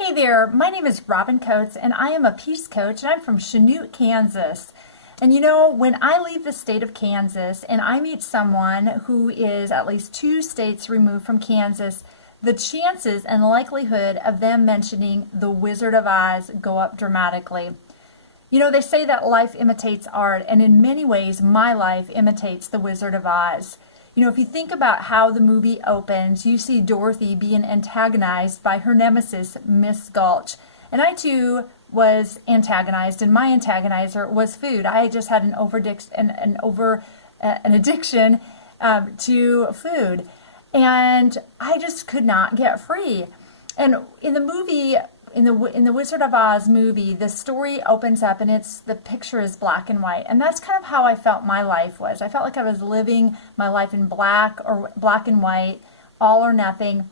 Hey there, my name is Robin Coates and I am a peace coach and I'm from Chanute, Kansas. And you know, when I leave the state of Kansas and I meet someone who is at least 2 states removed from Kansas, the chances and likelihood of them mentioning the Wizard of Oz go up dramatically. You know, they say that life imitates art, and in many ways my life imitates the Wizard of Oz. You know, if you think about how the movie opens, you see Dorothy being antagonized by her nemesis, Miss Gulch. And I too was antagonized, and my antagonizer was food. I just had an addiction to food, and I just could not get free. And in the movie, in the Wizard of Oz movie, the story opens up and the picture is black and white. And that's kind of how I felt my life was. I felt like I was living my life in black and white, all or nothing.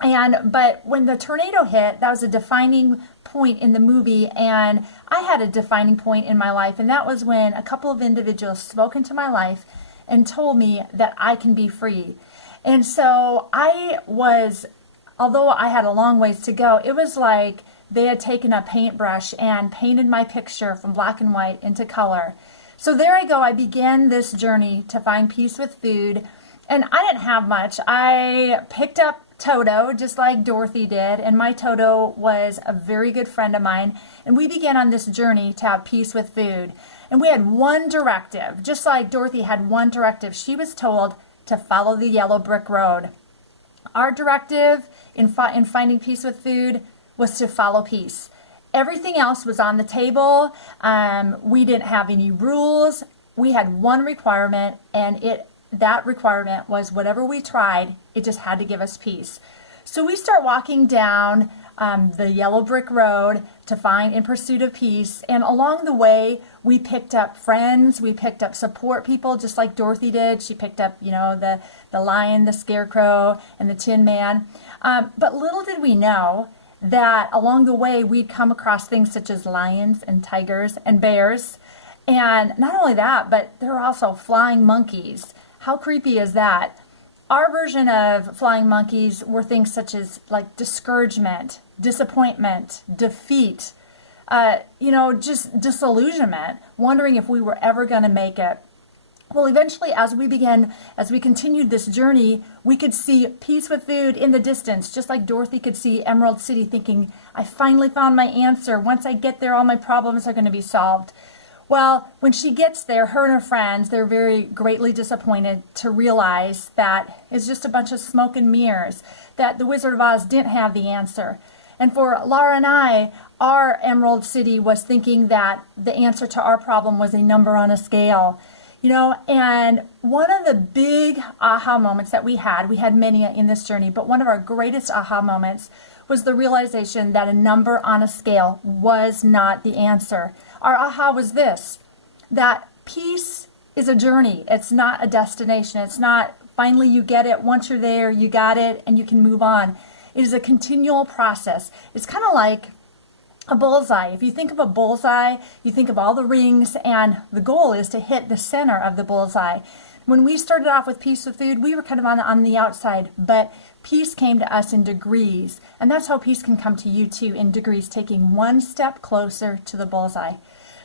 But when the tornado hit, that was a defining point in the movie, and I had a defining point in my life, and that was when a couple of individuals spoke into my life and told me that I can be free. And so although I had a long ways to go, it was like they had taken a paintbrush and painted my picture from black and white into color. So there I go. I began this journey to find peace with food, and I didn't have much. I picked up Toto, just like Dorothy did, and my Toto was a very good friend of mine, and we began on this journey to have peace with food. And we had one directive, just like Dorothy had one directive. She was told to follow the yellow brick road. Our directive in finding peace with food was to follow peace. Everything else was on the table. We didn't have any rules. We had one requirement, and that requirement was whatever we tried, it just had to give us peace. So we start walking down the yellow brick road in pursuit of peace, and along the way we picked up friends, we picked up support people, just like Dorothy did. She picked up, you know, the lion, the scarecrow, and the Tin Man. But little did we know that along the way we'd come across things such as lions and tigers and bears. And not only that, but there were also flying monkeys. How creepy is that? Our version of flying monkeys were things such as like discouragement, disappointment, defeat, just disillusionment, wondering if we were ever going to make it. Well, eventually, as we continued this journey, we could see peace with food in the distance, just like Dorothy could see Emerald City, thinking, I finally found my answer. Once I get there, all my problems are going to be solved. Well, when she gets there, her and her friends, they're very greatly disappointed to realize that it's just a bunch of smoke and mirrors, that the Wizard of Oz didn't have the answer. And for Laura and I, our Emerald City was thinking that the answer to our problem was a number on a scale. You know, and one of the big aha moments that we had many in this journey, but one of our greatest aha moments was the realization that a number on a scale was not the answer. Our aha was this, that peace is a journey. It's not a destination. It's not finally you get it. Once you're there, you got it, and you can move on. It is a continual process. It's kind of like a bullseye. If you think of a bullseye, you think of all the rings, and the goal is to hit the center of the bullseye. When we started off with peace with food, we were kind of on the outside, but peace came to us in degrees, and that's how peace can come to you too, in degrees, taking one step closer to the bullseye.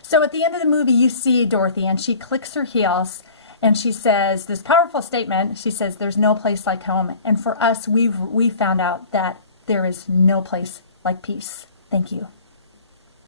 So at the end of the movie, you see Dorothy, and she clicks her heels, and she says this powerful statement. She says, "There's no place like home." And for us, we found out that there is no place like peace. Thank you.